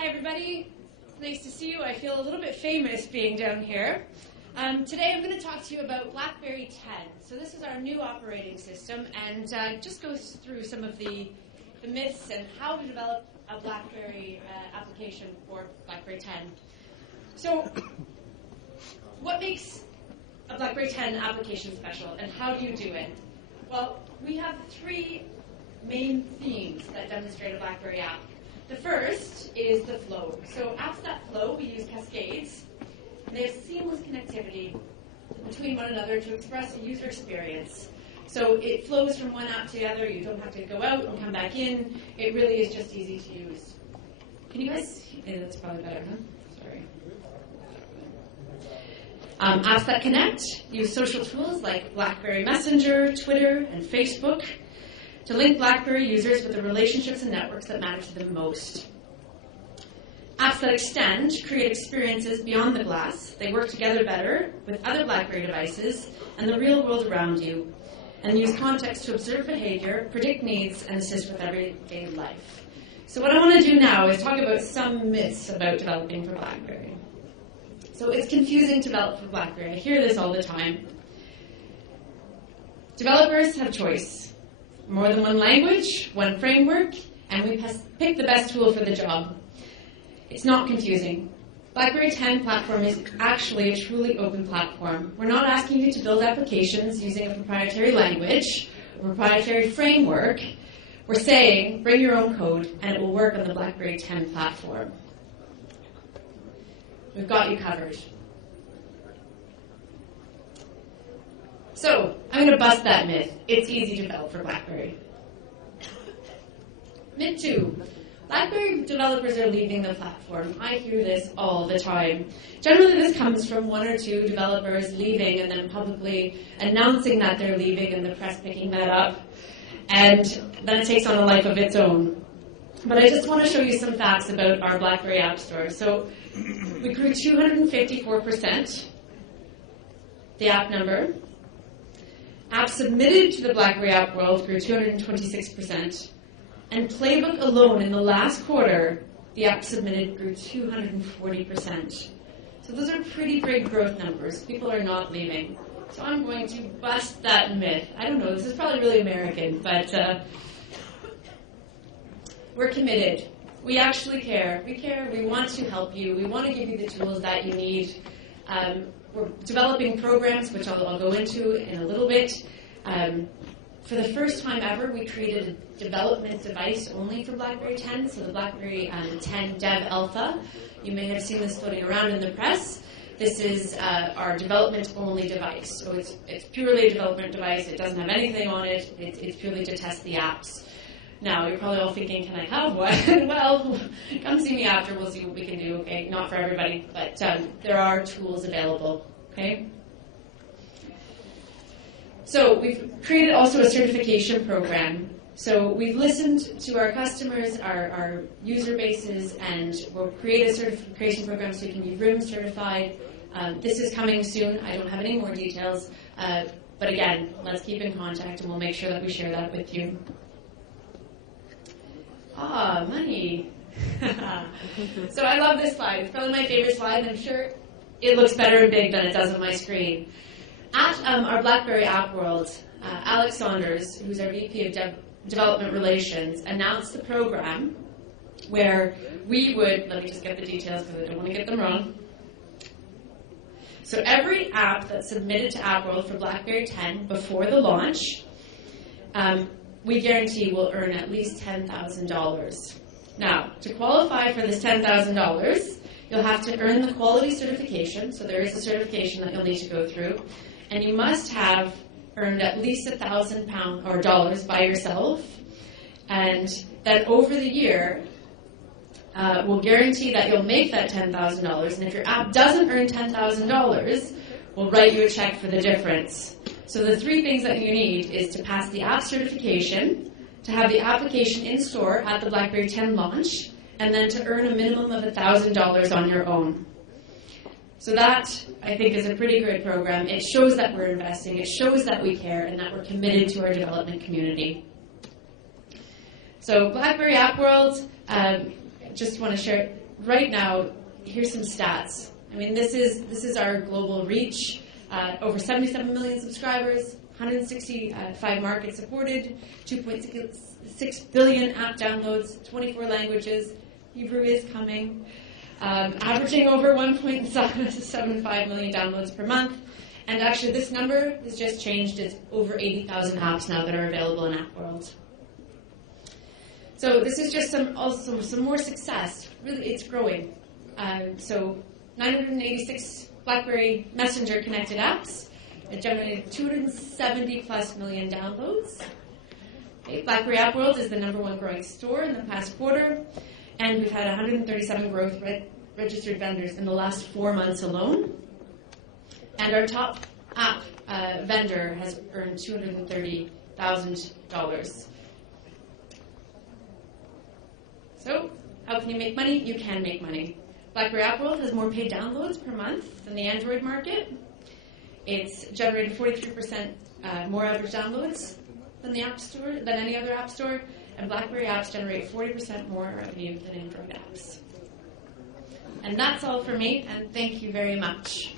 Hi everybody, it's nice to see you. I feel a little bit famous being down here. Today I'm going to talk to you about BlackBerry 10. So this is our new operating system, and just goes through some of the myths and how to develop a BlackBerry application for BlackBerry 10. So what makes a BlackBerry 10 application special, and how do you do it? Well, we have three main themes that demonstrate a BlackBerry app. The first is the flow. So apps that flow, we use cascades. They have seamless connectivity between one another to express a user experience. So it flows from one app to the other. You don't have to go out and come back in. It really is just easy to use. Can you guys? Yeah, that's probably better, huh? Sorry. Apps that connect use social tools like BlackBerry Messenger, Twitter, and Facebook to link BlackBerry users with the relationships and networks that matter to them most. Apps that extend create experiences beyond the glass. They work together better with other BlackBerry devices and the real world around you, and use context to observe behavior, predict needs, and assist with everyday life. So what I want to do now is talk about some myths about developing for BlackBerry. So it's confusing to develop for BlackBerry. I hear this all the time. Developers have choice. More than one language, one framework, and we pick the best tool for the job. It's not confusing. BlackBerry 10 platform is actually a truly open platform. We're not asking you to build applications using a proprietary language, a proprietary framework. We're saying, bring your own code, and it will work on the BlackBerry 10 platform. We've got you covered. So, I'm going to bust that myth. It's easy to develop for BlackBerry. Myth 2. BlackBerry developers are leaving the platform. I hear this all the time. Generally, this comes from one or two developers leaving and then publicly announcing that they're leaving and the press picking that up. And then it takes on a life of its own. But I just want to show you some facts about our BlackBerry App Store. So, we grew 254%, the app number. Apps submitted to the BlackBerry App World grew 226%. And Playbook alone in the last quarter, the app submitted grew 240%. So those are pretty big growth numbers. People are not leaving. So I'm going to bust that myth. I don't know, this is probably really American, but we're committed. We actually care. We care. We want to help you. We want to give you the tools that you need. We're developing programs, which I'll go into in a little bit. For the first time ever, we created a development device only for BlackBerry 10, so the BlackBerry 10 Dev Alpha. You may have seen this floating around in the press. This is our development-only device. So it's purely a development device. It doesn't have anything on it. It's purely to test the apps. Now, you're probably all thinking, can I have one? Well, come see me after. We'll see what we can do, okay? Not for everybody, but there are tools available, okay? So we've created also a certification program. So we've listened to our customers, our user bases, and we'll create a certification program so you can be room certified. This is coming soon. I don't have any more details. But again, let's keep in contact, and we'll make sure that we share that with you. Money. So I love this slide. It's probably my favorite slide, and I'm sure it looks better and big than it does on my screen. At our BlackBerry App World, Alex Saunders, who's our VP of Development Relations, announced the program where we would, let me just get the details because I don't want to get them wrong. So every app that's submitted to App World for BlackBerry 10 before the launch, we guarantee will earn at least $10,000. Now, to qualify for this $10,000, you'll have to earn the quality certification, so there is a certification that you'll need to go through, and you must have earned at least $1,000 or dollars by yourself, and then over the year, we'll guarantee that you'll make that $10,000, and if your app doesn't earn $10,000, we'll write you a check for the difference. So the three things that you need is to pass the app certification, to have the application in store at the BlackBerry 10 launch, and then to earn a minimum of $1,000 on your own. So that, I think, is a pretty great program. It shows that we're investing, it shows that we care, and that we're committed to our development community. So BlackBerry App World, just want to share right now, here's some stats. I mean, this is our global reach. Over 77 million subscribers, 165 markets supported, 2.6 billion app downloads, 24 languages. Hebrew is coming. Averaging over 1.75 million downloads per month. And actually, this number has just changed. It's over 80,000 apps now that are available in App World. So this is just some more success. Really, it's growing. So 986 BlackBerry Messenger connected apps. It generated 270 plus million downloads. Okay, BlackBerry App World is the #1 growing store in the past quarter, and we've had 137 growth registered vendors in the last 4 months alone. And our top app vendor has earned $230,000. So, how can you make money? You can make money. BlackBerry App World has more paid downloads per month than the Android market. It's generated 43% more average downloads than the App Store, than any other app store, and BlackBerry apps generate 40% more revenue than Android apps. And that's all for me, and thank you very much.